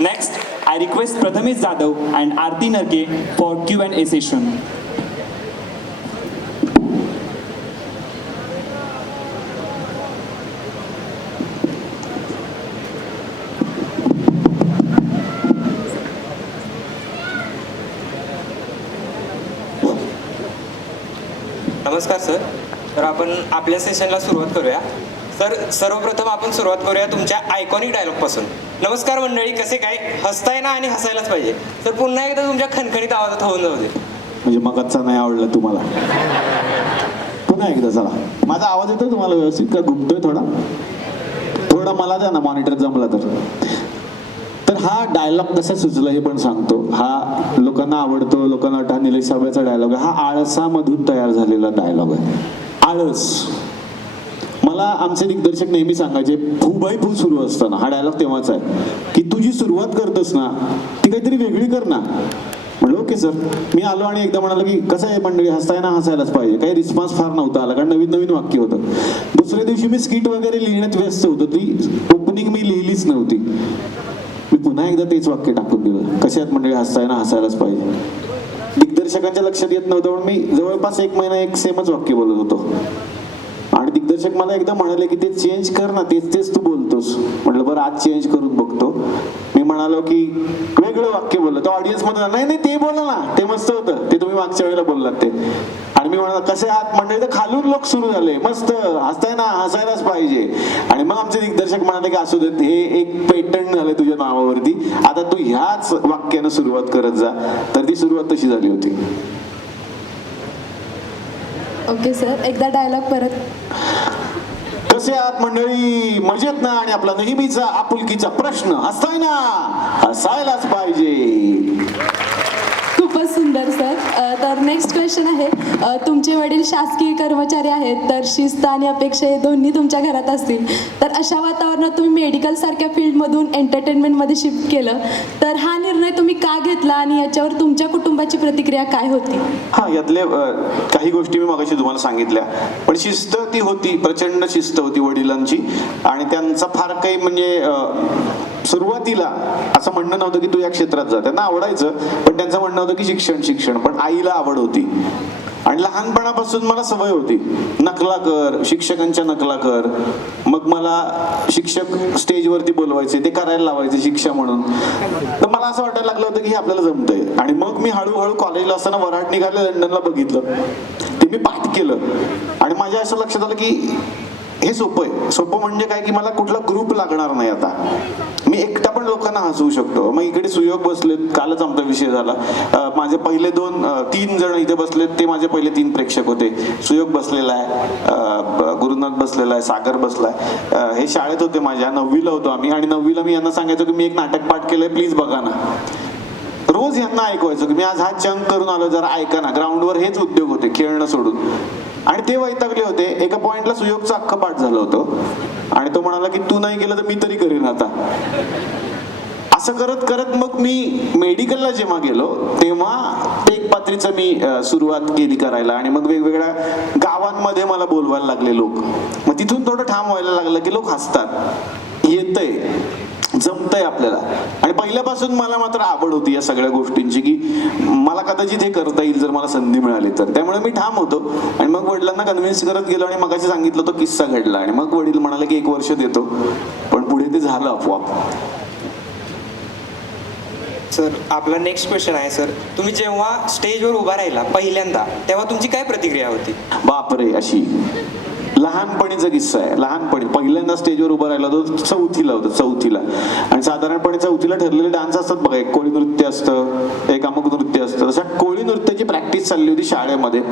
Next, I request Prathamesh Jadhav and Aarti Narke for Q&A session. नमस्कार sir. तर आपण आपल्या सेशनला सुरुवात करूया. सर, सर्वप्रथम आपण सुरुवात करूया तुमच्या आयकॉनिक डायलॉगपासून. नमस्कार मंडळी, कसे काय? हसताय ना आणि हसायलाच पाहिजे. तर पुन्हा एकदा तुमच्या खणखणीत आवाजात होऊन जाऊ दे. म्हणजे मगाचा नाही आवडला तुम्हाला? पुन्हा एकदा चला. माझा आवाज येतो तुम्हाला व्यवस्थित का घुमतोय थोडा? थोडा मला द्या ना मॉनिटर जमला तर. तर हा डायलॉग कसा सुचला हे पण सांगतो. हा लोकांना आवडतो, लोकांना वाटतं हा निलेश साबळेचा डायलॉग आहे. हा आळसामधून तयार झालेला डायलॉग आहे. आळस. मला आमचे दिग्दर्शक नेहमी सांगायचे, फू बाई फू सुरू असताना, हा डायलॉग तेव्हाच आहे की तुझी सुरुवात करतोस ना ती काहीतरी वेगळी कर ना. म्हणलं ओके सर. मी आलो आणि एकदा म्हणालो की कसं आहे मंडळी, हसताय ना हसायलाच पाहिजे. काही रिस्पॉन्स फार नव्हता आला कारण नवीन नवीन वाक्य होतं. दुसऱ्या दिवशी मी स्किट वगैरे लिहिण्यात व्यस्त होतो. ती ओपनिंग मी लिहिलीच नव्हती. मी पुन्हा एकदा तेच वाक्य टाकून दिलं, कसे आहेत मंडळी, हसताय ना हसायलाच पाहिजे. दिग्दर्शकांच्या लक्षात येत नव्हतं म्हणून मी जवळपास 1 महिना एक सेमच वाक्य बोलत होतो. आणि दिग्दर्शक मला एकदा म्हणाले की ते चेंज कर ना, तेच तेच तू बोलतोस. म्हटलं बरं आज चेंज करून बघतो. मी म्हणालो की वेगळं वाक्य बोललो. तो ऑडियन्स मध्ये नाही नाही ते बोला ना, ते मस्त होतं, ते तुम्ही मागच्या वेळेला बोललात ते. आणि मी म्हणालो कसे आहात मंडळी, तर खालून लोक सुरू झाले, मस्त हसताय ना हसायलाच पाहिजे. आणि मग आमचे दिग्दर्शक म्हणाले की असू देत, हे एक पेटंट झालंय तुझ्या नावावरती, आता तू ह्याच वाक्यानं सुरुवात करत जा. तर ती सुरुवात तशी झाली होती. ओके सर, एकदा डायलॉग परत. कसे आहात मंडळी, मजेत ना? आणि आपला नेहमीचा आपुलकीचा प्रश्न, हसताय ना हसायलाच पाहिजे. खूपच सुंदर सर. तर नेक्स्ट क्वेश्चन आहे, तुमचे वडील शासकीय कर्मचारी आहेत, तर शिस्त आणि अपेक्षा हे दोन्ही तुमच्या घरात असतील. तर अशा वातावरणात तुम्ही मेडिकल सारख्या फील्डमधून एंटरटेनमेंटमध्ये शिफ्ट केलं, तर हा निर्णय तुम्ही का घेतला आणि याच्यावर तुमच्या कुटुंबाची प्रतिक्रिया काय होती? हा, यातले काही गोष्टी मी मगाशी तुम्हाला सांगितल्या, पण शिस्त ती होती, प्रचंड शिस्त होती वडिलांची. आणि त्यांचा फार काही म्हणजे सुरुवातीला असं म्हणणं नव्हतं की तू या क्षेत्रात जा. त्यांना आवडायचं, पण त्यांचं म्हणणं होतं की शिक्षण शिक्षण. पण आईला आवड होती आणि लहानपणापासून मला सवय होती, नकला कर, शिक्षकांच्या नकला कर. मग मला शिक्षक स्टेजवरती बोलवायचे, ते करायला लावायचे शिक्षा म्हणून. तर मला असं वाटायला लागलं होतं की हे आपल्याला जमतंय. आणि मग मी हळूहळू कॉलेजला असताना वऱ्हाड निघाले, लंडनला बघितलं, ते मी पाठ केलं. आणि माझ्या असं लक्षात आलं की हे सोपं आहे. सोपं म्हणजे काय की मला कुठला ग्रुप लागणार नाही. आता मी एकटा पण लोकांना हसवू शकतो. मग इकडे सुयोग बसलेत, कालच आमचा विषय झाला. माझे पहिले 2-3 जण इथे बसलेत, ते माझे पहिले 3 प्रेक्षक होते. सुयोग बसलेला आहे, गुरुनाथ बसलेला आहे, सागर बसलाय. हे शाळेत होते माझ्या, 9वीला होतो आम्ही. आणि 9वीला मी यांना सांगायचो की मी एक नाटक पाठ केलंय, प्लीज बघा ना. रोज यांना ऐकवायचो की मी आज हा चंक करून आलो, जरा ऐका ना. ग्राउंडवर हेच उद्योग होते, खेळणं सोडून. आणि ते वैतागले होते. एका पॉइंटला सुयोगचं अख्खं पाठ झालं होतं आणि तो म्हणाला की तू नाही केलं तर मी तरी करेन आता. असं करत करत मग मी मेडिकलला जेव्हा गेलो तेव्हा एक पात्रीचं मी सुरुवात केली करायला. आणि मग वेगवेगळ्या गावांमध्ये मला बोलवायला लागले लोक. मग तिथून थोडं ठाम व्हायला लागलं की लोक हसतात, येतंय, जमतंय आपल्याला. आणि पहिल्यापासून मला मात्र आवड होती या सगळ्या गोष्टींची की मला कदाचित हे करता येईल जर मला संधी मिळाली तर. त्यामुळे मी ठाम होतो. आणि मग वडिलांना कन्व्हिन्स करत गेलो आणि मगाशी सांगितलं तो किस्सा घडला. आणि मग वडील म्हणाले की 1 वर्ष देतो, पण पुढे ते झालं आपोआप. सर, आपला नेक्स्ट क्वेश्चन आहे. सर, तुम्ही जेव्हा स्टेजवर उभा राहिला पहिल्यांदा, तेव्हा तुमची काय प्रतिक्रिया होती? बापरे, अशी लहानपणीचा किस्सा आहे. लहानपणी पहिल्यांदा स्टेजवर उभा राहिला तो 4थीला होता, 4थीला. आणि साधारणपणे 4थीला ठरलेले डान्स असतात बघा, एक कोळी नृत्य असतं, एक अमुक नृत्य असतं. तशा कोळी नृत्याची प्रॅक्टिस चालली होती शाळेमध्ये.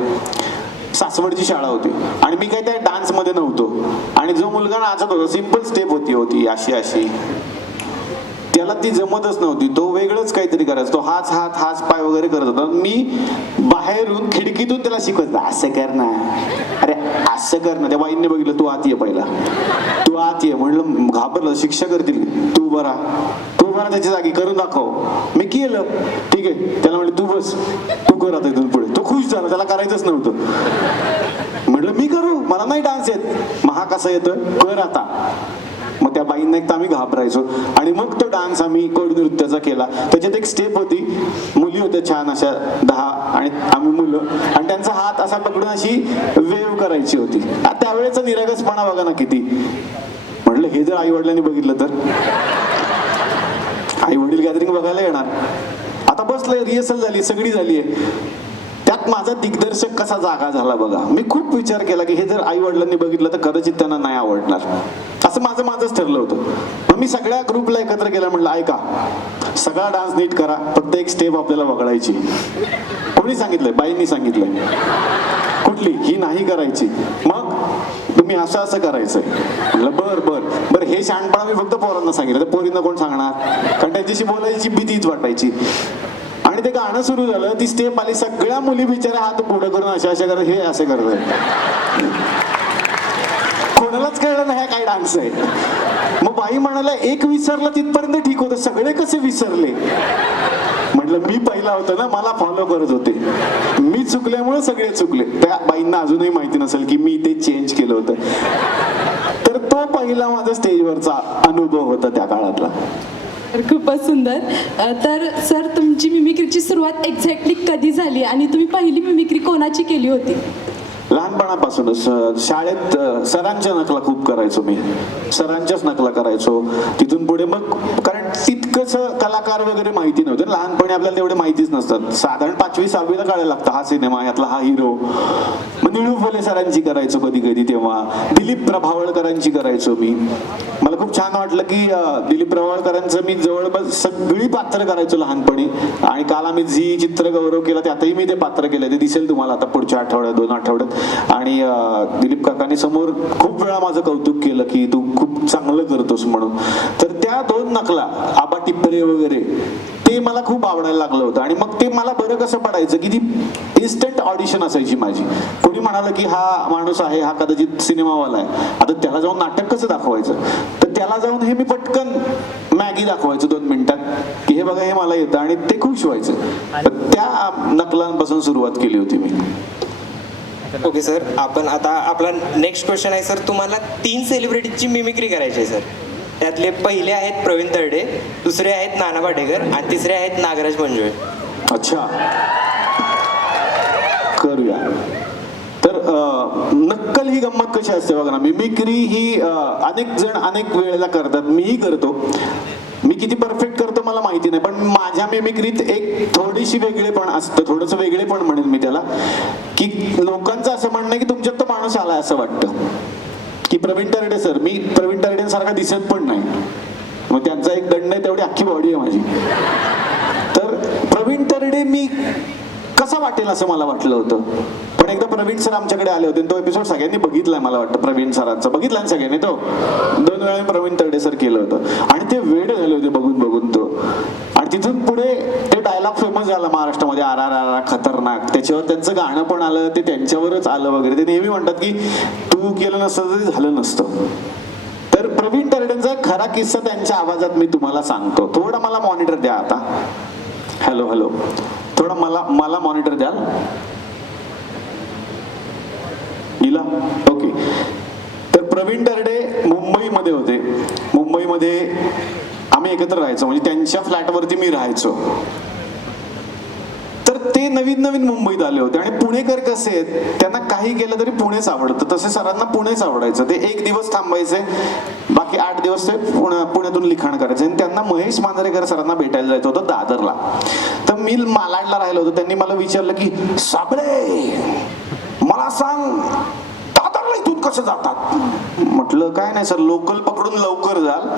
सासवडची शाळा होती आणि मी काही त्या डान्स मध्ये नव्हतो. आणि जो मुलगा नाचत होता, सिंपल स्टेप होती अशी अशी, त्याला ती जमतच नव्हती. तो वेगळंच काहीतरी करायचा. तो हाच हात हाच पाय वगैरे करत होता. मी बाहेरून खिडकीतून त्याला शिकवत, असं कर ना, अरे असं कर ना. त्या बाईंनी बघितलं, तू आत ये पहिला, तू आत ये. म्हणलं, घाबरलं, शिक्षा करतील. तू बरा त्याच्या जागी करून दाखव. मी केलं, ठीक आहे. त्याला म्हणलं तू बस, तू कर आता इथून पुढे. तो खुश झाला, त्याला करायचंच नव्हतं. म्हटलं मी करू, मला नाही डान्स येत. मग हा कसा येतोय, कर आता. मग त्या बाईंना एक तर आम्ही घाबरायचो आणि मग तो डान्स आम्ही कोळी नृत्याचा केला. त्याच्यात एक स्टेप होती, मुली होत्या छान अशा 10 आणि आम्ही मुलं, आणि त्यांचा हात असा पकडून अशी वेव करायची होती. त्यावेळेचा निरागसपणा बघा ना किती. म्हटलं हे जर आई वडिलांनी बघितलं तर, आई वडील गॅदरिंग बघायला येणार. आता बसलंय, रिहर्सल झाली, सगळी झाली आहे. त्यात माझा दिग्दर्शक कसा जागा झाला बघा. मी खूप विचार केला की हे जर आई वडिलांनी बघितलं तर कदाचित त्यांना नाही आवडणार, असं माझंच ठरलं होतं. मग मी सगळ्या ग्रुपला एकत्र केलं, म्हटलं ऐका, सगळा डान्स नीट करा, फक्त एक स्टेप आपल्याला वगळायची. कोणी सांगितलंय? बाईंनी सांगितलंय. कुठली? ही नाही करायची. मग तुम्ही असं करायचंय. म्हटलं बर हे शहाणपणा मी फक्त पोरांना सांगितलं, तर पोरींना कोण सांगणार, कारण त्यांच्याशी बोलायची भीतीच वाटायची. आणि ते गाणं सुरू झालं, ती स्टेप आली, सगळ्या मुली बिचाऱ्या हात पुढे करून अशा करत, हे असे करत. कोणालाच कळलं नाही काय डान्स आहे. मग बाई म्हणाला एक विसरला तिथपर्यंत ठीक होतं, सगळे कसे विसरले? म्हटलं मी पहिला होतो ना, मला फॉलो करत होते, मी चुकल्यामुळे सगळे चुकले. त्या बाईंना अजूनही माहिती नसेल की मी ते चेंज केलं होतं. तर तो पहिला माझा स्टेजवरचा अनुभव होता त्या काळातला. तर खूपच सुंदर. तर सर, तुमची मिमिक्रीची सुरुवात एक्झॅक्टली कधी झाली आणि तुम्ही पहिली मिमिक्री कोणाची केली होती? लहानपणापासूनच शाळेत सरांच्या नकला खूप करायचो मी, सरांच्याच नकला करायचो. तिथून पुढे मग, कारण तितकंच कलाकार वगैरे माहिती नव्हतं लहानपणी, आपल्याला तेवढे माहितीच नसतात. साधारण 5वी 6वीला कळायला लागतं हा सिनेमा, यातला हा हिरो. मग निळू फुले सरांची करायचो कधी कधी, तेव्हा दिलीप प्रभावळकरांची करायचो मी. मला खूप छान वाटलं की दिलीप प्रभावळकरांचं मी जवळपास सगळी पात्र करायचो लहानपणी. आणि काल आम्ही झी चित्रगौरव केला, त्यातही मी ते पात्र केलं, ते दिसेल तुम्हाला आता पुढच्या आठवड्यात 2 आठवड्यात. आणि दिलीप काकांनी समोर खूप वेळा माझं कौतुक केलं की तू खूप चांगलं करतोस म्हणून. तर त्या 2 नकला, आबा टिप्परे वगैरे, ते मला खूप आवडायला लागलं होतं. आणि मग ते मला बरं कसं पडायचं की ती इन्स्टंट ऑडिशन असायची माझी. कोणी म्हणालं की हा माणूस आहे, हा कदाचित सिनेमावाला आहे, आता त्याला जाऊन नाटक कसं दाखवायचं, तर त्याला जाऊन हे मी पटकन मॅगी दाखवायचं 2 मिनिटात की हे बघा हे मला येतं, आणि ते खुश व्हायचं. तर त्या नकलांपासून सुरुवात केली होती मी. ओके सर, आपण आता आपला नेक्स्ट क्वेश्चन आहे सर, तुम्हाला 3 सेलिब्रिटीची मिमिक्री करायची आहे सर. त्यातले पहिले आहेत प्रवीण तरडे, दुसरे आहेत नाना पाटेकर आणि तिसरे आहेत नागराज मंजुळे. अच्छा, करूया. तर नक्कल ही गंमत कशी असते बघा ना. मिमिक्री ही अनेक जण अनेक वेळेला करतात, मीही करतो. मी किती परफेक्ट करतो मला माहिती नाही, पण माझ्या मिमिक्रीत एक थोडीशी वेगळेपण असतं, थोडंसं वेगळेपण म्हणेन मी त्याला, की लोकांचं असं म्हणणं आहे की तुमच्यात तो माणूस आलाय असं वाटतं. की प्रवीण तरडे सर, मी प्रवीण तरडेंसारखा दिसत पण नाही, मग त्यांचा एक दंड आहे तेवढी अख्खी बॉडी आहे माझी. तर प्रवीण तरडे मी कसा वाटेल असं मला वाटलं होतं. पण एकदा प्रवीण सर आमच्याकडे आले होते, तो एपिसोड सगळ्यांनी बघितलाय मला वाटतं. प्रवीण सरांचा बघितलाय सगळ्यांनी, तो 2 वेळा प्रवीण तरडे सर केलं होतं आणि ते वेड झाले होते बघून तो. आणि तिथून पुढे ते डायलॉग फेमस झाला महाराष्ट्रामध्ये, RRR खतरनाक. त्याच्यावर त्यांचं गाणं पण आलं, ते त्यांच्यावरच आलं वगैरे. ते नेहमी म्हणतात की तू केलं नसतं तरी झालं नसतं. तर प्रवीण तरडेंचा खरा किस्सा त्यांच्या आवाजात मी तुम्हाला सांगतो. थोडा मला मॉनिटर द्या आता. हॅलो, थोडा मला मॉनिटर द्याल? नीला, ओके. तर प्रवीण तरडे मुंबईमध्ये होते. मुंबईमध्ये आम्ही एकत्र राहायचो, म्हणजे त्यांच्या फ्लॅटवरती मी राहायचो. तर ते नवीन मुंबईत आले होते. आणि पुणेकर कसे आहेत, त्यांना काही केलं तरी पुणेच आवडतं. तसे सरांना पुणेच आवडायचं. ते 1 दिवस थांबायचे, बाकी 8 दिवस ते पुण्यातून लिखाण करायचे. आणि त्यांना महेश मांजरेकर सरांना भेटायला जायचं होतं दादरला. तर मी मालाडला राहिलो होतो. त्यांनी मला विचारलं की साबळे मला सांग, दादरला इथून कसं जातात? म्हटलं काय नाही सर, लोकल पकडून लवकर जाल,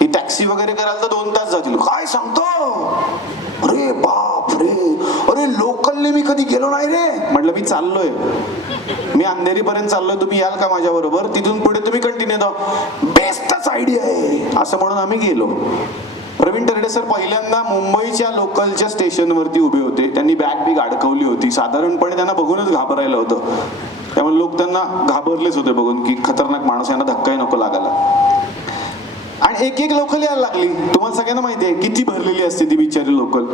ही टॅक्सी वगैरे करायला तर 2 तास जातील. काय सांगतो? अरे बाप रे, अरे लोकलने मी कधी गेलो नाही रे. म्हटलं मी चाललोय, मी अंधेरीपर्यंत चाललोय, तुम्ही याल का माझ्या बरोबर? तिथून पुढे तुम्ही कंटिन्यू द्या. बेस्टच आयडिया आहे असं म्हणून आम्ही गेलो. प्रवीण तरडे सर पहिल्यांदा मुंबईच्या लोकलच्या स्टेशनवरती उभे होते. त्यांनी बॅग अडकवली होती. साधारणपणे त्यांना बघूनच घाबरायला होतं, त्यामुळे लोक त्यांना घाबरलेच होते बघून की खतरनाक माणूस, यांना धक्काही नको लागायला. आणि एक लोकल यायला लागली. तुम्हाला सगळ्यांना माहिती आहे किती भरलेली असते ती बिचारी लोकल,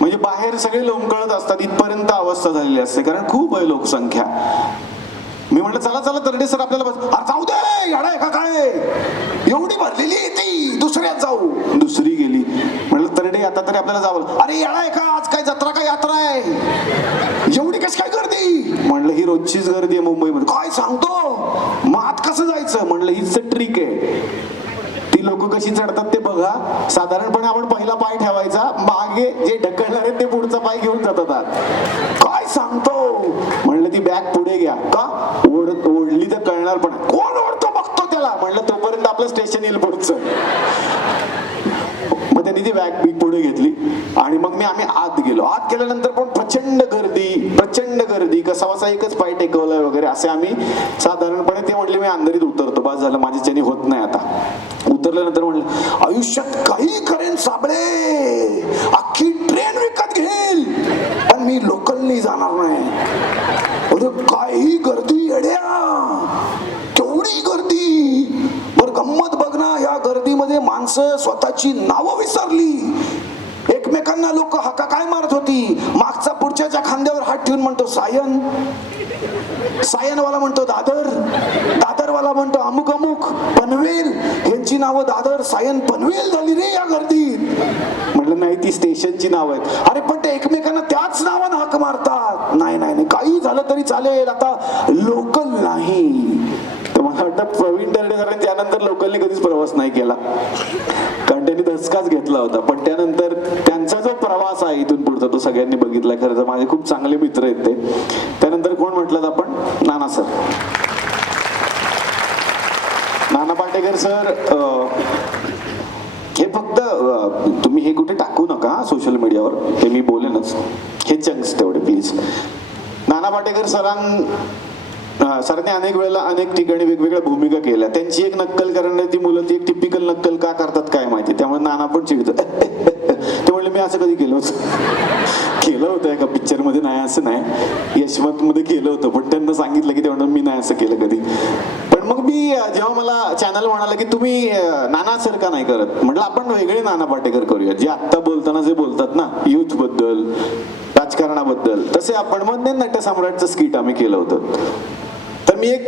म्हणजे बाहेर सगळे लोंबकळत असतात, इथपर्यंत अवस्था झालेली असते, कारण खूप आहे लोकसंख्या. मी म्हटलं चला चला तरडे सर आपल्याला बस. अरे जाऊ दे, याडा आहे का काय, एवढी भरलेली आहे ती, दुसऱ्यात जाऊ. दुसरी गेली. म्हटलं तरडे आता तरी आपल्याला जावं. अरे याडा आहे का, आज काय जत्रा का यात्रा आहे, एवढी कशी काय गर्दी. म्हणलं ही रोजचीच गर्दी आहे मुंबईमध्ये. काय सांगतो, मग आत कसं जायचं. म्हणलं हीच ट्रिक आहे, ती लोक कशी चढतात ते बघा. साधारणपणे आपण पहिला पाय ठेवायचा, मागे जे ढकलणार आहेत ते पुढचा पाय घेऊन जातात आत. काय सांगतो. म्हणलं ती बॅग पुढे घ्या. का ओढली तर कळणार पण. कोण ओढतो बघतो त्याला. म्हणलं तोपर्यंत आपलं स्टेशन येईल पुढचं. मग त्यांनी ती बॅग पुढे घेतली आणि मग आम्ही आत गेलो. आत गेल्यानंतर पण प्रचंड गर्दी, कसा एकच पाय टेकवलाय वगैरे असे आम्ही साधारणपणे. ते म्हटले मी अंधारीत उतरतो, बस झालं, माझ्याच्याने होत नाही आता. उतरल्यानंतर म्हणलं आयुष्यात काही करेन साबळे, अख्खी ट्रेन विकत घेईल, पण मी लोकलनी जाणार नाही. अरे काही गर्दी येड्या, केवढी गर्दी. बर गंमत बघ ना, या गर्दीमध्ये माणसं स्वतःची नावं विसरली. एकमेकांना लोक हाका काय मारत होती. मागचा पुढच्याच्या खांद्यावर हात ठेवून म्हणतो सायन, सायनवाला म्हणतो दादर, दादरवाला म्हणतो अमुक अमुक, पनवेल. यांची नावं दादर, सायन, पनवेल झाली रे या गर्दीत. म्हटलं नाही, ती स्टेशनची नाव आहेत. अरे पण ते एकमेकांना त्याच नावानं हाक मारतात. नाही नाही नाही, काही झालं तरी चालेल, आता लोकल नाही. तर मला वाटतं प्रवीण दर्डे सरांनी त्यानंतर लोकलने कधीच प्रवास नाही केला, कारण त्यांनी धसकाच घेतला होता. पण त्यानंतर त्यांचा जो प्रवास आहे इथून पुढचा तो सगळ्यांनी बघितला. खरं तर माझे खूप चांगले मित्र आहेत ते. त्यानंतर कोण म्हटलं आपण, नाना सर, नाना पाटेकर सर. हे फक्त तुम्ही हे कुठे टाकू नका सोशल मीडियावर, हे मी बोलेनच, हे चंक्स तेवढे प्लीज. नाना पाटेकर सरांनी अनेक वेळेला अनेक ठिकाणी वेगवेगळ्या भूमिका केल्या. त्यांची एक नक्कल करणारी ती मुलं ती एक टिपिकल नक्कल का करतात काय माहिती. त्यामुळे नाना पण चिडतं. ते म्हणले मी असं कधी केलं होतं एका पिक्चर मध्ये, नाही असं नाही, यशवंत मध्ये केलं होतं, पण त्यांना सांगितलं की ते म्हणतात मी नाही असं केलं कधी. पण मग मी जेव्हा मला चॅनल म्हणाला की तुम्ही नाना सर का नाही करत, म्हटलं आपण वेगळे नाना पाटेकर करूया, जे आत्ता बोलताना जे बोलतात ना युथ बद्दल, राजकारणाबद्दल, तसे आपण मग नटसम्राटचं स्किट आम्ही केलं होतं. तर मी एक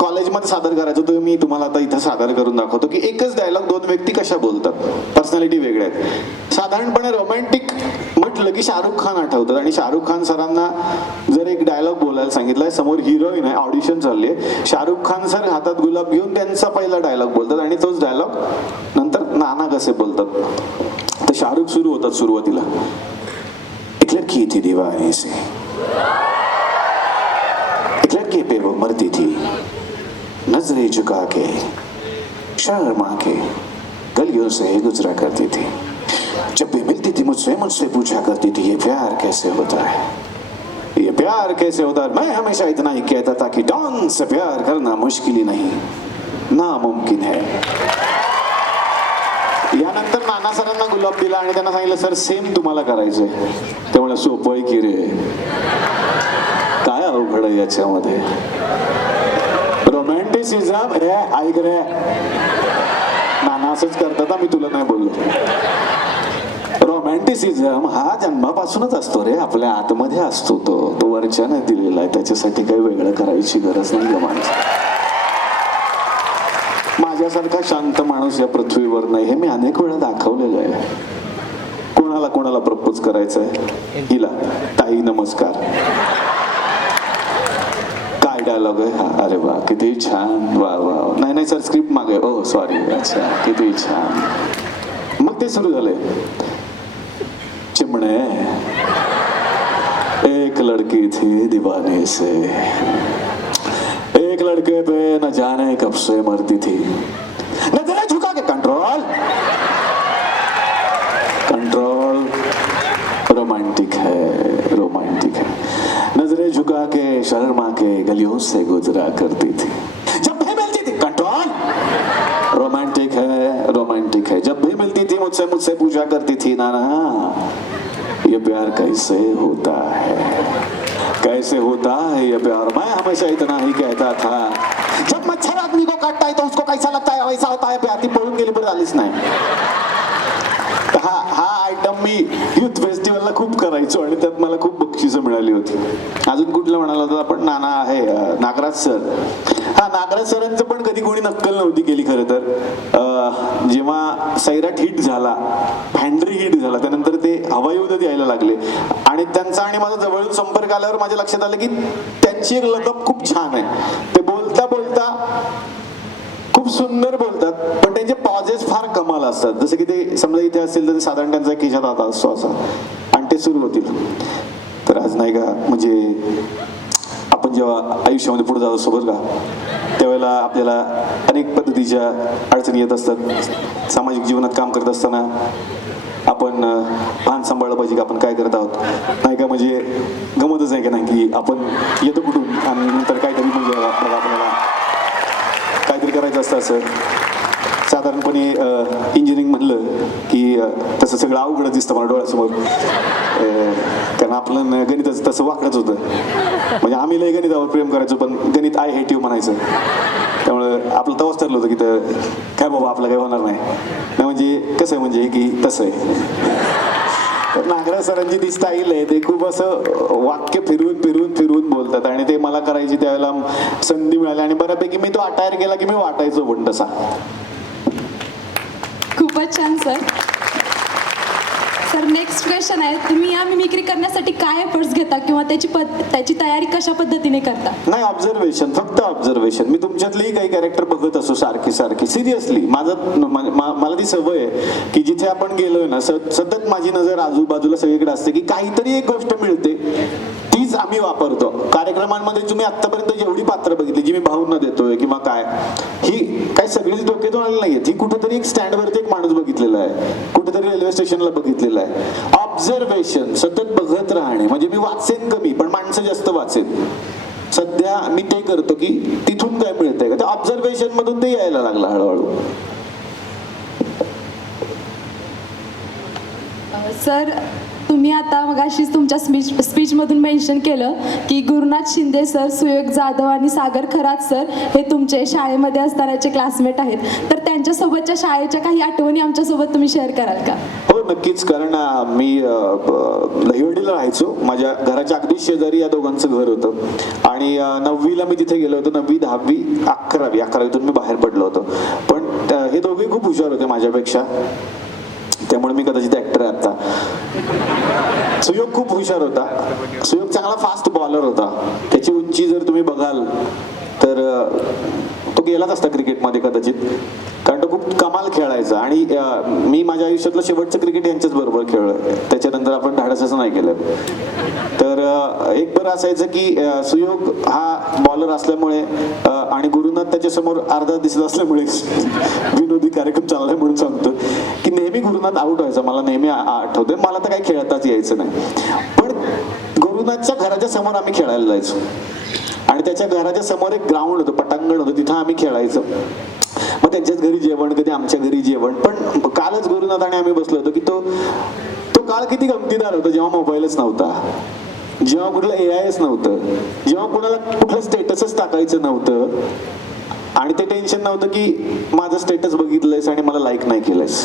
कॉलेजमध्ये सादर करायचो, तर मी तुम्हाला आता इथं सादर करून दाखवतो की एकच डायलॉग दोन व्यक्ती कशा बोलतात, पर्सनॅलिटी वेगळ्या आहेत. साधारणपणे रोमॅन्टिक म्हटलं की शाहरुख खान आठवतात, आणि शाहरुख खान सरांना जर एक डायलॉग बोलायला सांगितलाय, समोर हिरोईन आहे, ऑडिशन चालली आहे, शाहरुख खान सर हातात गुलाब घेऊन त्यांचा पहिला डायलॉग बोलतात, आणि तोच डायलॉग नंतर नाना कसे बोलतात. तर शाहरुख सुरू होतात सुरुवातीला, एक लड़की थी दीवाने से, एक लड़के पे वो मरती थी, नजरें झुका के शर्मा के गलियों से गुजरा करती थी, जब भी मिलती थी मुझसे पूछा करती थी ये प्यार कैसे होता है, ये प्यार कैसे होता है. मैं हमेशा इतना ही कहता था कि डॉन से प्यार करना मुश्किल ही नहीं, नामुमकिन है. यानंतर नाना सरांना गुलाब दिला आणि त्यांना सांगितलं सर सेम तुम्हाला करायचंय. त्यामुळे सोपं आहे की रे, काय अवघड आहे याच्यामध्ये. रोमॅन्टिसिझम हे ऐक रे, नाना असंच करतात, मी तुला नाही बोललो. रोमॅन्टिसिझम हा जन्मापासूनच असतो रे, आपल्या आतमध्ये असतो, तो वरच्याने दिलेला आहे, त्याच्यासाठी काही वेगळं करायची गरज नाही का माणसं. माझ्यासारखा शांत माणूस या पृथ्वीवर नाही, हे मी अनेक वेळा दाखवलेलं आहे. कोणाला प्रपोज करायचंय, हिला ताई नमस्कार, काय डायलॉग आहे हा, अरे वा किती छान, वा वा, नाही सर स्क्रिप्ट मागे, ओ सॉरी, अच्छा किती छान. मग ते सुरू झाले, चिमणे एक लड़की थी दीवाने से, एक लड़के पे न जाने कब से मरती थी, नजरें झुका के कंट्रोल, रोमांटिक है, नजरें झुका के शर्मा के गलियों से गुजरा करती थी, जब भी मिलती थी कंट्रोल, रोमांटिक है, जब भी मिलती थी मुझसे पूछा करती थी नाना ये प्यार कैसे होता है ये प्यार. मैं हमेशा इतना ही कहता था, जब मच्छर आदमी को काटता है तो उसको कैसा लगता है, वैसा होता है प्यार. ती पळून गेली, बरं आलीच नाही. हा आयटम मी युथ फेस्टिवलला खूप करायचो आणि त्यात मला खूप बक्षिसं मिळाली होती. अजून कुठलं म्हणाला होता आपण? नाना आहे, नागराज सर. हा, नागराज सरांचं पण कधी कोणी नक्कल नव्हती केली खरं तर. जेव्हा सैराट हिट झाला, फॅन्ड्री हिट झाला, त्यानंतर ते हवाई उद्यात यायला लागले आणि त्यांचा आणि माझा जवळून संपर्क आल्यावर माझ्या लक्षात आलं की त्यांची एक लगप खूप छान आहे. ते बोलता बोलता खूप सुंदर बोलतात, पण त्यांचे पॉजेस फार कमाल असतात. जसं की ते समजा इथे असेल तर ते साधारण त्यांचा एक खिशात हात असतो असा आणि ते सुरू होतील. तर आज नाही का, म्हणजे आपण जेव्हा आयुष्यामध्ये पुढे जात असतो बरं का, त्यावेळेला आपल्याला अनेक पद्धतीच्या अडचणी येत असतात. सामाजिक जीवनात काम करत असताना आपण भान सांभाळलं पाहिजे की आपण काय करत आहोत, नाही का. म्हणजे गमतच नाही का नाही की आपण येतो कुठून आणि नंतर काहीतरी म्हणजे आपल्याला काहीतरी करायचं असतं. असं साधारणपणे इंजिनिअरिंग म्हणलं की तसं सगळं अवघडच दिसतं मला डोळ्यासमोर, कारण आपलं गणिताचं तसं वाकडंच होतं. म्हणजे आम्ही लय गणितावर प्रेम करायचो, पण गणित आय हेट यू म्हणायचं. त्यामुळं आपलं तवाच ठरलं होतं की तर काय बाबा आपलं काही होणार नाही. म्हणजे कसं आहे म्हणजे की तसं आहे. तर नागराज सरांची ती स्टाईल आहे, ते खूप असं वाक्य फिरवून फिरवून फिरवून बोलतात आणि ते मला करायची त्यावेळेला संधी मिळाली आणि बऱ्यापैकी मी तो अटायर केला की मी वाटायचो पण तसा. खूपच छान सर. सर नेक्स्ट क्वेश्चन आहे, तुम्ही या मिमिक्री करण्यासाठी काय एफर्ट्स घेता किंवा त्याची तयारी कशा पद्धतीने करता? नाही, ऑब्झर्वेशन, फक्त ऑब्झर्वेशन. मी तुमच्यातलेही काही कॅरेक्टर बघत असो सारखी सिरियसली. मला ती सवय आहे की जिथे आपण गेलोय ना, सतत माझी नजर आजूबाजूला सगळीकडे असते की काहीतरी एक गोष्ट मिळते, तीच आम्ही वापरतो. कार्यक्रमांमध्ये तुम्ही आतापर्यंत जेवढी पात्र बघितली, जी मी भावना देतोय किंवा काय, ही काही सगळीच डोक्यातून आलेली नाहीये. ही कुठेतरी एक स्टँडवरती एक माणूस बघितलेला आहे, कुठेतरी रेल्वे स्टेशनला बघितलेला आहे. ऑब्झर्वेशन, सतत बघत राहणे. म्हणजे मी वाचेन कमी पण माणसं जास्त वाचेन. सध्या मी ते करतो की तिथून काय मिळतंय का, त्या ऑब्झर्वेशन मधून ते यायला लागलं हळूहळू. सर तुम्ही आता मगाशीच तुमच्या स्पीचमधून मेन्शन केलं की गुरुनाथ शिंदे सर, सुयोग जाधव आणि सागर खरात सर हे तुमचे शाळेमध्ये असतानाचे क्लासमेट आहेत. तर त्यांच्यासोबतच्या शाळेच्या काही आठवणी आमच्यासोबत तुम्ही शेअर कराल का? हो नक्कीच, कारण मी दहिवडीला राहायचो. माझ्या घराच्या अगदी शेजारी या दोघांचं घर होतं आणि 9वीला मी तिथे गेलो होतो. 9वी 10वी 11वीतून मी बाहेर पडलो होतो. पण हे दोघे खूप हुशार होते माझ्यापेक्षा, त्यामुळे मी कदाचित ऍक्टर आहे आता. सुयोग खूप हुशार होता. सुयोग चांगला फास्ट बॉलर होता. त्याची उंची जर तुम्ही बघाल तर तो गेलाच असता क्रिकेटमध्ये कदाचित, कारण तो खूप कमाल खेळायचा. आणि मी माझ्या आयुष्यातलं शेवटचं क्रिकेट यांच्याच बरोबर खेळलोय. त्याच्यानंतर आपण धाडस नाही केलं. तर एक बरं असायचं की सुयोग हा बॉलर असल्यामुळे आणि गुरुनाथ त्याच्यासमोर अर्धा दिसत असल्यामुळे विनोदी कार्यक्रम चाललाय म्हणून सांगतो की नेहमी गुरुनाथ आउट व्हायचा. मला नेहमी आठवते, मला तर काही खेळताच यायचं नाही. पण गुरुनाथच्या घराच्या समोर आम्ही खेळायला जायचो आणि त्याच्या घराच्या समोर एक ग्राउंड होतं, पटांगण होतं, तिथं आम्ही खेळायचो. मग त्यांच्याच घरी जेवण, कधी आमच्या घरी जेवण. पण कालच गुरुनाथ आणि आम्ही बसलो होतो की तो काळ किती गमतीदार होता, जेव्हा मोबाईलच नव्हता, जेव्हा कुठलं AIच नव्हतं, जेव्हा कुणाला कुठलं स्टेटसच टाकायचं नव्हतं आणि ते टेन्शन नव्हतं की माझं स्टेटस बघितलंयस आणि मला लाईक नाही केलंयस.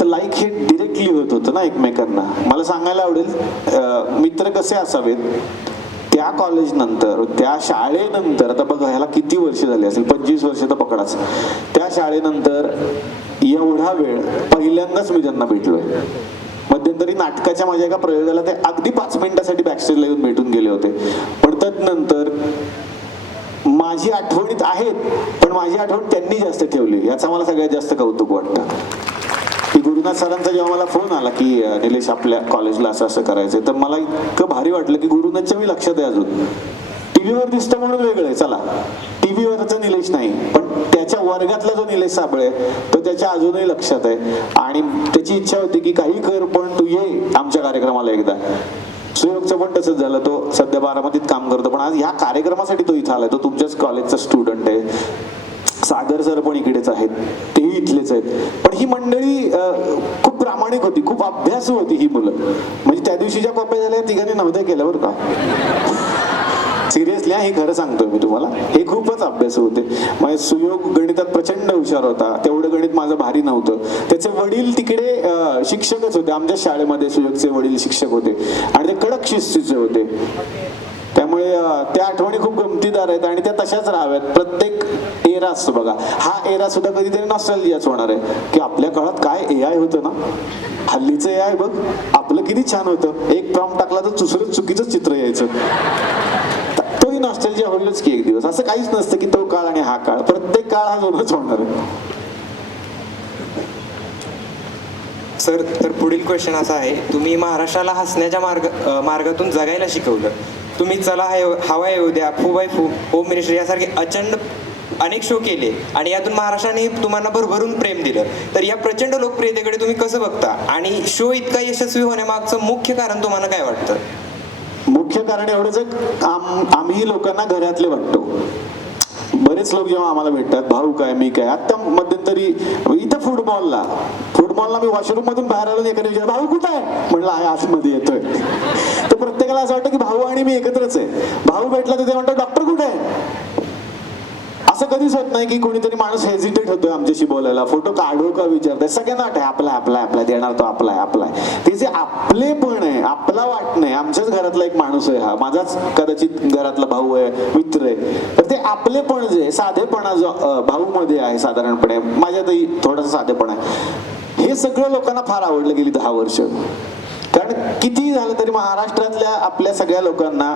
तर लाईक हे डिरेक्टली होत होतं ना एकमेकांना. मला सांगायला आवडेल मित्र कसे असावेत. त्या कॉलेज नंतर, त्या शाळेनंतर, आता बघा ह्याला किती वर्ष झाली असेल, 25 वर्ष तर पकडाच. त्या शाळेनंतर एवढा वेळ पहिल्यांदाच मी त्यांना भेटलोय. मध्यंतरी नाटकाच्या माझ्या एका प्रयोगाला ते अगदी 5 मिनिटासाठी बॅकस्टेजला येऊन भेटून गेले होते. पण त्यानंतर माझी आठवणीत आहेत, पण माझी आठवण त्यांनी जास्त ठेवली, याचा मला सगळ्यात जास्त कौतुक वाटतं. की गुरुनाथ सरांचा जेव्हा मला फोन आला की निलेश आपल्या कॉलेजला असं करायचंय, तर मला इतकं भारी वाटलं की गुरुनाथच्या मी लक्षात आहे. अजून टीव्हीवर दिसतं म्हणून वेगळं आहे, चला टीव्हीवरचा निलेश नाही, पण त्याच्या वर्गातला जो निलेश साबळे तो त्याच्या अजूनही लक्षात आहे. आणि त्याची इच्छा होती की काही कर पण तू ये आमच्या कार्यक्रमाला एकदा. सुयोगचं पण तसंच झालं. तो सध्या बारामतीत काम करतो, पण आज ह्या कार्यक्रमासाठी तो इथं आलाय. तो तुमच्याच कॉलेजचा स्टुडंट आहे. सागर सर पण इकडेच आहेत, तेही इथलेच आहेत. पण ही मंडळी खूप प्रामाणिक होती, खूप अभ्यासू होती ही मुलं. म्हणजे त्या दिवशी ज्या कॉप्या झाल्या तिघांनी नव्हत्या केल्या बरं का. सिरियसली हे खरं सांगतोय मी तुम्हाला, हे खूपच अभ्यासू होते. माझे सुयोग गणितात प्रचंड हुशार होता, तेवढं गणित माझं भारी नव्हतं. त्याचे वडील तिकडे शिक्षकच होते, आमच्या शाळेमध्ये सुयोगचे वडील शिक्षक होते आणि ते कडक शिस्तीचे होते. त्यामुळे त्या आठवणी खूप गमतीदार आहेत आणि त्या तशाच राहाव्यात. प्रत्येक एरा असतो बघा, हा एरा सुद्धा कधीतरी नॉस्टॅल्जियाच होणार आहे की आपल्या काळात काय AI होतं ना, हल्लीचं AI बघ आपलं किती छान होतं, एक प्रॉम्प्ट टाकला तर दुसरं चुकीचं चित्र यायचं. तोही नॉस्टॅल्जिया होईलच की एक दिवस. असं काहीच नसतं की तो काळ आणि हा काळ, प्रत्येक काळ हा जुनाच होणार आहे. सर, तर पुढील क्वेश्चन असा आहे, तुम्ही महाराष्ट्राला हसण्याच्या मार्गातून जगायला शिकवलं. तुम्ही चला हवा येऊ द्या, फू बाय फू, होम मिनिस्ट्री यासारखे अनेक शो केले आणि यातून महाराष्ट्राने तुम्हाला भरभरून प्रेम दिलं. तर या प्रचंड लोकप्रियतेकडे तुम्ही कसं बघता आणि शो इतका यशस्वी होण्यामागचं मुख्य कारण तुम्हाला काय वाटतं? मुख्य कारण एवढंच आम्ही लोकांना घरातले वाटतो. बरेच लोक जेव्हा आम्हाला भेटतात, भाऊ काय मी काय, आता मध्यंतरी इथं फुटबॉलला मी वॉशरूम मधून बाहेर आलो, एखाद्या विचार भाऊ कुठं आहे, म्हणलं आहे आतमध्ये येतोय. तर प्रत्येकाला असं वाटतं की भाऊ आणि मी एकत्रच आहे. भाऊ भेटला तर ते म्हणतात डॉक्टर कुठे आहे. असं कधीच होत नाही की कोणीतरी माणूस हेजिटेट होतोय आमच्याशी बोलायला, फोटो काढू का विचारताय. सगळ्यांना वाटतंय आपला देणार तो आपला. ते जे आपलेपण आहे, आपला वाटणं आहे. आमच्याच घरातला एक माणूस आहे, हा माझाच कदाचित घरातला भाऊ आहे, मित्र आहे. तर ते आपलेपण जे साधेपणा जो भाऊ मध्ये आहे, साधारणपणे माझ्यातही थोडासा साधेपणा आहे, हे सगळं लोकांना फार आवडलं गेली 10 वर्ष. कारण किती झालं तरी महाराष्ट्रातल्या आपल्या सगळ्या लोकांना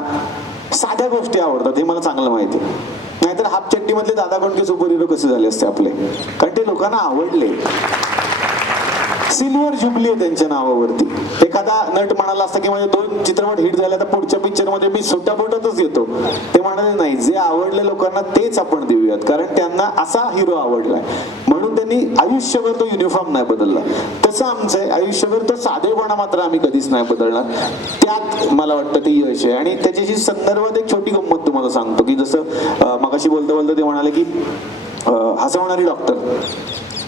साध्या गोष्टी आवडतात, हे मला चांगलं माहिती आहे. नाहीतर हाफ चट्टी मधले दादा कोंडके सुपर हिरो कसे झाले असते आपले, कारण ते लोकांना आवडले. सिल्वर जुबली आहे त्यांच्या नावावरती. एखादा नट म्हणाला असता की माझे 2 चित्रपट हिट झाले तर पुढच्या पिक्चर मध्ये मी सुट्टापुटातच येतो, ते म्हणाले नाही, जे आवडले लोकांना तेच आपण देऊयात, कारण त्यांना असा हिरो आवडलाय. म्हणून त्यांनी आयुष्यभर तो युनिफॉर्म नाही बदलला. तसं आमचं आहे, आयुष्यभर तो साधेपणा मात्र आम्ही कधीच नाही बदलणार. त्यात मला वाटतं ते यश आहे. आणि त्याच्याशी संदर्भात एक छोटी गंमत तुम्हाला सांगतो की जसं मगाशी बोलता ते म्हणाले की हसवणारी डॉक्टर,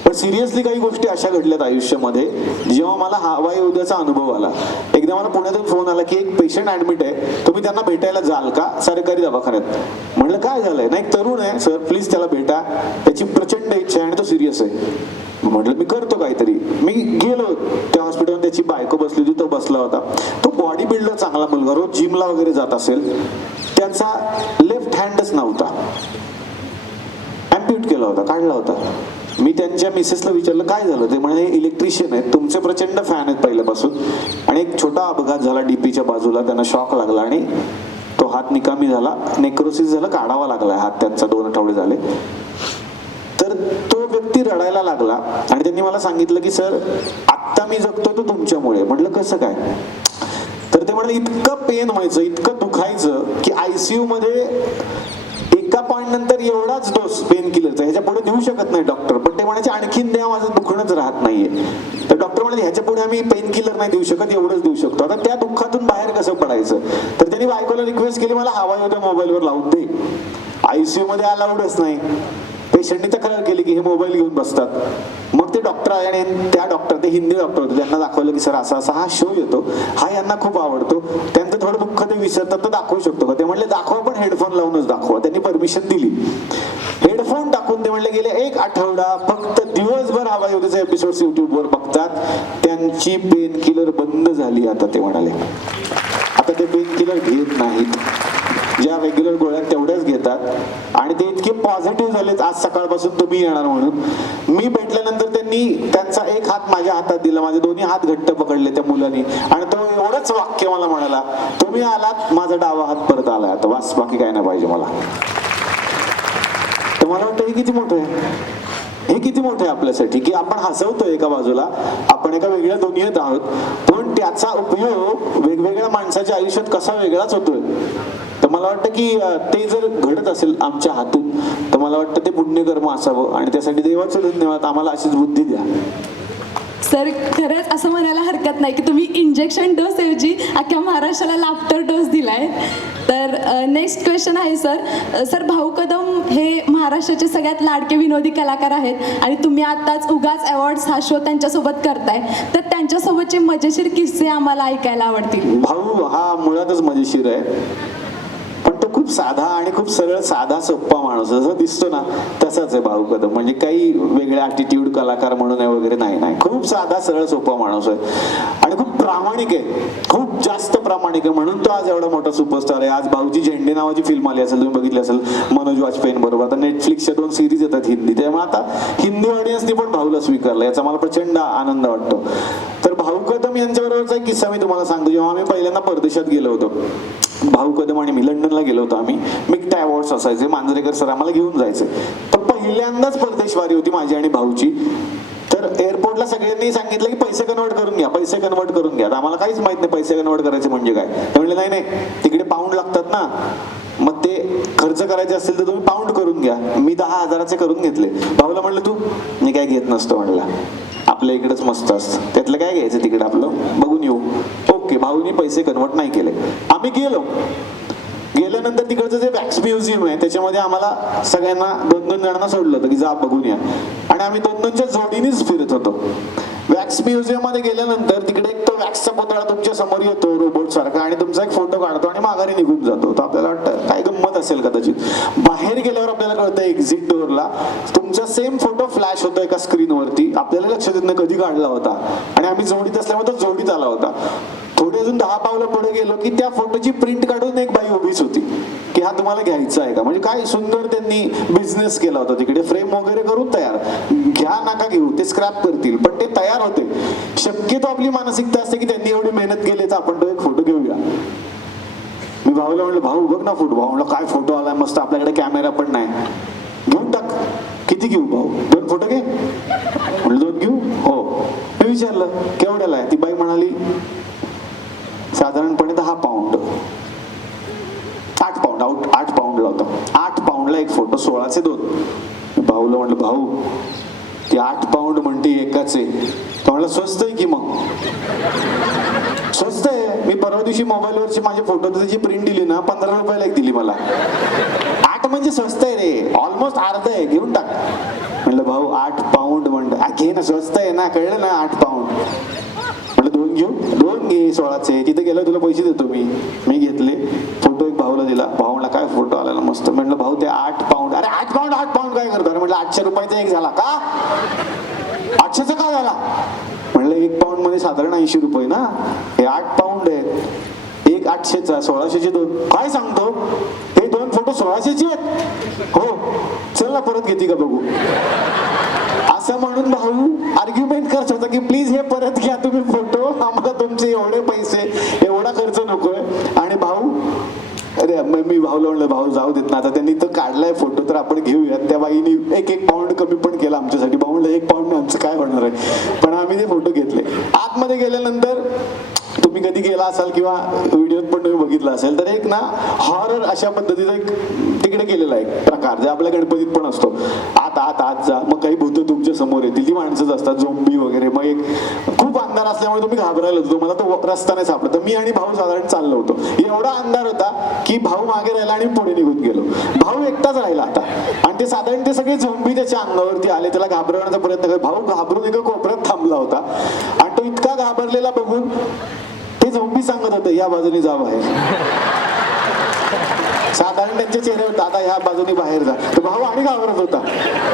पण सिरियसली काही गोष्टी अशा घडल्यात आयुष्यामध्ये जेव्हा मला हवाई उद्याचा अनुभव आला. एकदा मला पुण्यातून फोन आला की एक पेशंट ऍडमिट आहे, तुम्ही त्यांना भेटायला जाल का सरकारी दवाखान्यात. म्हणलं काय झालंय. नाही, एक तरुण आहे सर, प्लीज त्याला भेटा, त्याची प्रचंड इच्छा आहे आणि तो सिरियस आहे. म्हटलं मी करतो काहीतरी. मी गेलो त्या हॉस्पिटलमध्ये, त्याची बायको बसली होती, तो बसला होता. तो बॉडी बिल्डर चांगला मुलगा, रोज जिमला वगैरे जात असेल. त्याचा लेफ्ट हँडच नव्हता, अँप्यूट केला होता, काढला होता. मी त्यांच्या मिसेसला विचारलं काय झालं. ते म्हणाले इलेक्ट्रिशियन आहेत, तुमचे प्रचंड फॅन आहेत पहिल्यापासून, आणि एक छोटा अपघात झाला डीपीच्या बाजूला, त्यांना शॉक लागला आणि तो हात निकामी झाला, नेक्रोसिस झालं, काढावा लागला हात त्यांचा, 2 आठवडे झाले. तर तो व्यक्ती रडायला लागला आणि त्यांनी मला सांगितलं की सर आत्ता मी जगतो तो तुमच्यामुळे. म्हटलं कसं काय. तर ते म्हणाले इतकं पेन व्हायचं, इतकं दुखायचं की ICU मध्ये एका पॉइंट नंतर एवढाच डोस पेन किलरचा, ह्याच्या पुढे देऊ शकत नाही डॉक्टर. पण ते म्हणायचे आणखीन द्या, माझं दुखणंच राहत नाहीये. तर डॉक्टर म्हणाले ह्याच्या पुढे आम्ही पेन किलर नाही देऊ शकत, एवढंच देऊ शकतो. आता त्या दुःखातून बाहेर कसं पडायचं. तर त्यांनी बायकोला रिक्वेस्ट केली मला हवा होत्या मोबाईलवर लावून दे. ICU मध्ये अलाउडच नाही. पेशंटनी तक्रार केली की हे मोबाईल घेऊन बसतात. मग ते डॉक्टर आहे आणि त्या डॉक्टर, ते हिंदी डॉक्टर होते, त्यांना दाखवलं की सर असा असा हा शो येतो, हा यांना खूप आवडतो, त्यांचं थोडं दुःख ते विसरतात, तर दाखवू शकतो का. ते म्हणले दाखवा, पण हेडफोन लावूनच दाखवा. त्यांनी परमिशन दिली. हेडफोन टाकून ते म्हणले गेले 1 आठवडा फक्त दिवसभर हवा योद्याचे एपिसोड्स युट्यूबवर बघतात. त्यांची पेन किलर बंद झाली. आता ते म्हणाले आता ते पेन किलर घेत नाहीत, ज्या रेग्युलर गोळ्या तेवढ्याच घेतात. आणि ते इतके पॉझिटिव्ह झालेत आज सकाळपासून तुम्ही येणार म्हणून. मी भेटल्यानंतर त्यांनी त्यांचा एक हात माझ्या हातात दिला, माझे दोन्ही हात घट्ट पकडले त्या मुलांनी, आणि तो एवढंच वाक्य मला म्हणाला तुम्ही आलात, माझा डावा हात परत आलाय आता, बस बाकी काय नाही पाहिजे मला. तर मला वाटतं हे किती मोठं आहे, हे किती मोठं आहे आपल्यासाठी की आपण हसवतोय एका बाजूला, आपण एका वेगळ्या दुनियेत आहोत, पण त्याचा उपयोग वेगवेगळ्या माणसाच्या आयुष्यात कसा वेगळाच होतोय. तर मला वाटतं की ते जर घडत असेल आमच्या हातून, तर मला वाटतं ते पुण्यकर्म असावं, आणि त्यासाठी देवाचं धन्यवाद. आम्हाला अशीच बुद्धी द्या. सर खरंच असं म्हणायला हरकत नाही की तुम्ही इंजेक्शन डोस ऐवजी अख्ख्या महाराष्ट्राला लाफ्टर डोस दिलाय. तर नेक्स्ट क्वेश्चन आहे सर भाऊ कदम हे महाराष्ट्राचे सगळ्यात लाडके विनोदी कलाकार आहेत आणि तुम्ही आताच उगाच अवॉर्ड्स हा शो त्यांच्यासोबत करताय, तर त्यांच्यासोबतचे मजेशीर किस्से आम्हाला ऐकायला आवडतील. भाऊ हा मुळातच मजेशीर आहे, पण तो खूप साधा आणि खूप सरळ साधा सोप्पा माणूस जसं दिसतो ना तसाच आहे भाऊ कदम. म्हणजे काही वेगळे ॲटिट्यूड कलाकार म्हणून आहे वगैरे नाही, खूप साधा सरळ सोपा माणूस आहे आणि खूप प्रामाणिक आहे, खूप जास्त प्रामाणिक आहे. म्हणून तो आज एवढा मोठा सुपरस्टार आहे. आज भाऊजी झेंडे नावाची फिल्म आली असेल, तुम्ही बघितली असेल मनोज वाजपेयी बरोबर. आता नेटफ्लिक्सच्या 2 सिरीज येतात हिंदी, त्यामुळे आता हिंदी ऑडियन्सनी पण भाऊला स्वीकारलं, याचा मला प्रचंड आनंद वाटतो. तर भाऊ कदम यांच्याबरोबरचा एक किस्सा मी तुम्हाला सांगतो. जेव्हा आम्ही पहिल्यांदा परदेशात गेलो होतो, भाऊ कदम आणि मी लंडनला गेलो होतो आम्ही. मिक्टा अवॉर्ड्स असायचे, मांजरेकर सर आम्हाला घेऊन जायचे. तर पहिल्यांदाच परदेशवारी होती माझी आणि भाऊची. तर एअरपोर्टला सगळ्यांनी सांगितलं की पैसे कन्वर्ट करून घ्या, पैसे कन्वर्ट करून घ्या. आम्हाला काहीच माहित नाही पैसे कन्वर्ट करायचे म्हणजे काय. ते म्हणले नाही तिकडे पाऊंड लागतात ना, मग ते खर्च करायचे असतील तर तुम्ही पाऊंड करून घ्या. मी 10,000चे करून घेतले. भाऊला म्हणलं तू, मी काय घेत नसतो म्हणला, आपल्या इकडेच मस्त असतं, त्यातलं काय घ्यायचं तिकडे, आपलं बघून येऊ. ओके, भाऊनी पैसे कन्वर्ट नाही केले. आम्ही गेल्यानंतर तिकडचं जे वॅक्स म्युझियम आहे त्याच्यामध्ये आम्हाला सगळ्यांना 2-2 जणांना सोडलं होतं की जा बघून या. आणि आम्ही 2-2च्या जोडीनेच फिरत होतो. वॅक्स म्युझियम मध्ये गेल्यानंतर तिकडे एक तो वॅक्सचा पुतळा तुमच्या समोर येतो रोबोट सारखा आणि तुमचा एक फोटो काढतो आणि माघारी निघून जातो. तर आपल्याला वाटतं काय गंमत असेल कदाचित. बाहेर गेल्यावर आपल्याला कळतं एक्झिट डोअरला तुमचा सेम फोटो फ्लॅश होतो एका स्क्रीनवरती. आपल्याला लक्षात येत नाही कधी काढला होता आणि आम्ही जोडीत असल्यामुळे तो जोडीत आला होता. थोडे अजून 10 पावलं पुढे गेलो की त्या फोटोची प्रिंट काढून एक बाई उभीच होती की हा तुम्हाला घ्यायचा आहे का. म्हणजे काय सुंदर त्यांनी बिझनेस केला होता तिकडे. फ्रेम वगैरे करून तयार, घ्या नका घेऊ, ते स्क्रॅप करतील, पण ते तयार होते. शक्यतो आपली मानसिकता असते की त्यांनी एवढी मेहनत केली तर आपण तो एक फोटो घेऊया. मी भाऊला म्हणलं, भाऊ बघ ना फोटो. भाऊ म्हणलं काय फोटो आलाय मस्त, आपल्याकडे कॅमेरा पण नाही, घेऊन टाक. किती घेऊ भाऊ, 2 फोटो घे. म्हणलं 2 घेऊ. हो. मी विचारलं केवढ्याला आहे. ती बाई म्हणाली साधारणपणे 10 पाऊंड. 8 पाऊंडला होता. 8 पाऊंडला एक फोटो, 16चे 2. भाऊला म्हणलं, भाऊ ती 8 पाऊंड म्हणते एकाच आहे. तो म्हणला स्वस्त आहे की. मग स्वस्त आहे. मी परवा दिवशी मोबाईलवरची माझे फोटो त्याची प्रिंट दिली ना, 15 रुपयाला एक दिली मला. 8 म्हणजे स्वस्त आहे रे, ऑलमोस्ट अर्ध आहे, घेऊन टाक. म्हणलं भाऊ 8 पाऊंड म्हणतं, घे ना, स्वस्त आहे ना, कळलं ना 8 पाऊंड. म्हणलं 2 घेऊ. 2 घे 16चे. तिथे गेलं तुला पैसे देतो मी घेतले. फोटो एक भाऊला दिला. भाऊला काय फोटो आला मस्त. म्हटलं भाऊ ते 8 पाऊंड. अरे 8 पाऊंड काय करतो. म्हटलं 800 रुपयाचा एक झाला का. 800चा का झाला. म्हणलं 1 पाऊंड मध्ये साधारण 80 रुपये ना, हे 8 पाऊंड आहेत, एक 800चा, 1600चे 2. काय सांगतो, हे 2 फोटो 1600चे आहेत. हो, चल ना परत घेते का बघू. असं म्हणून भाऊ आर्ग्युमेंट करत होता की प्लीज हे परत घ्या तुम्ही फोटो, आम्हाला तुमचे एवढे पैसे, एवढा खर्च नकोय. आणि भाऊ, अरे मी भाऊला म्हणलं भाऊ जाऊ देत ना, आता त्यांनी तर काढलाय फोटो तर आपण घेऊयात. त्या बाईनी 1 पाऊंड कमी पण केला आमच्यासाठी. भाऊ म्हणलं 1 पाऊंड आमचं काय होणार आहे. पण आम्ही ते फोटो घेतले. आतमध्ये गेल्यानंतर तुम्ही कधी गेला असाल किंवा व्हिडिओत पण तुम्ही बघितला असेल तर एक ना हॉरर अशा पद्धतीचा एक तिकडे केलेला एक प्रकार जे आपल्या गणपतीत पण असतो. आत जा, मग काही भूत तुमच्या समोर येतील, ती माणसंच असतात, झोंबी वगैरे. मग एक खूप अंधार असल्यामुळे तुम्ही घाबरायला होतो, मला तो रस्ता नाही सापडत. मी आणि भाऊ साधारण चाललो होतो. एवढा अंधार होता की भाऊ मागे राहिला आणि पुढे निघून गेलो. भाऊ एकटाच राहिला आता. आणि ते साधारण ते सगळे झोंबी त्याच्या अंगावरती आले, त्याला घाबरवण्याचा प्रयत्न करत. भाऊ घाबरून एका कोपऱ्यात थांबला होता आणि तो इतका घाबरलेला बघून ते झोंबी सांगत होते या बाजूने जा बाहेर. साधारण त्यांच्या चेहऱ्यावर दादा ह्या बाजूने बाहेर जा. तर भाऊ आणि घाबरत होता.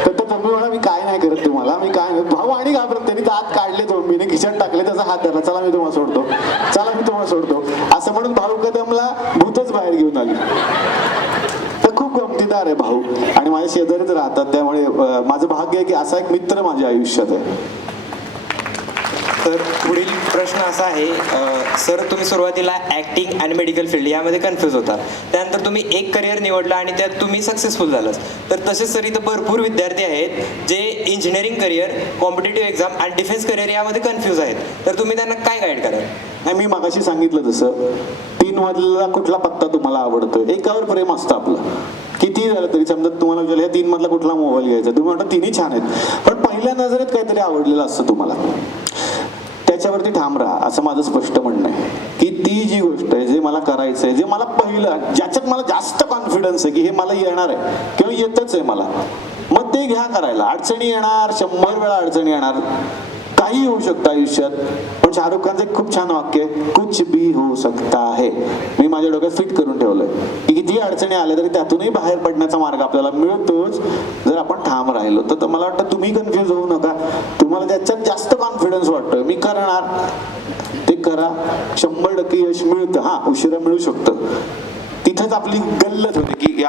तर तो झोंबी म्हणा मी काय नाही करत तुम्हाला, मी काय नाही. भाऊ आणि घाबरत, त्यांनी दात काढले झोंबीने, खिशात टाकले, त्याचा हात धरला, चला मी तुम्हाला सोडतो, चला मी तुम्हाला सोडतो असं म्हणून भाऊ कदमला भूतच बाहेर घेऊन आली. तर खूप गमतीदार आहे भाऊ आणि माझ्या शेजारीच राहतात, त्यामुळे माझं भाग्य आहे की असा एक मित्र माझ्या आयुष्यात आहे. तर पुढील प्रश्न असा आहे, सर तुम्ही सुरुवातीला ऍक्टिंग आणि मेडिकल फील्ड यामध्ये कन्फ्यूज होता, त्यानंतर तुम्ही एक करिअर निवडलं आणि त्यात तुम्ही सक्सेसफुल झालात. तर तसेच सर इथं भरपूर विद्यार्थी आहेत जे इंजिनिअरिंग करिअर, कॉम्पिटेटिव्ह एक्झाम आणि डिफेन्स करिअर यामध्ये कन्फ्यूज आहेत. तर तुम्ही त्यांना काय गाईड कराल. नाही, मी मगाशी सांगितलं तसं 3 मधला कुठला पत्ता तुम्हाला आवडतोय. एकावर प्रेम असतं आपलं, किती झालं तरी. समजा तुम्हाला विचारलं या 3 मधला कुठला मोबाईल घ्यायचा, तुम्ही म्हणता 3ही छान आहेत, पण पहिल्या नजरेत काहीतरी आवडलेलं असतं तुम्हाला, त्याच्यावरती ठाम राहा, असं माझं स्पष्ट म्हणणं आहे. की ती जी गोष्ट आहे, जे मला करायचं आहे, जे मला पहिलं, ज्याच्यात मला जास्त कॉन्फिडन्स आहे की हे मला येणार आहे किंवा येतच आहे मला, मग ते घ्या करायला. अडचणी येणार, 100 वेळा अडचणी येणार, काही होऊ शकतं आयुष्यात, पण शाहरुख खानचं एक खूप छान वाक्य आहे, कुछ भी हो सकता है. मी माझ्या डोक्यात फिट करून ठेवलंय की किती अडचणी आल्या तरी त्यातूनही बाहेर पडण्याचा मार्ग आपल्याला मिळतोच जर आपण ठाम राहिलो. तर मला वाटतं तुम्ही कन्फ्युज होऊ नका. तुम्हाला त्याच्यात जास्त कॉन्फिडन्स वाटतोय, मी करणार, ते करा, 100% यश मिळतं. हा, उशिरा मिळू शकतं. तिथंच आपली गल्लत होते की या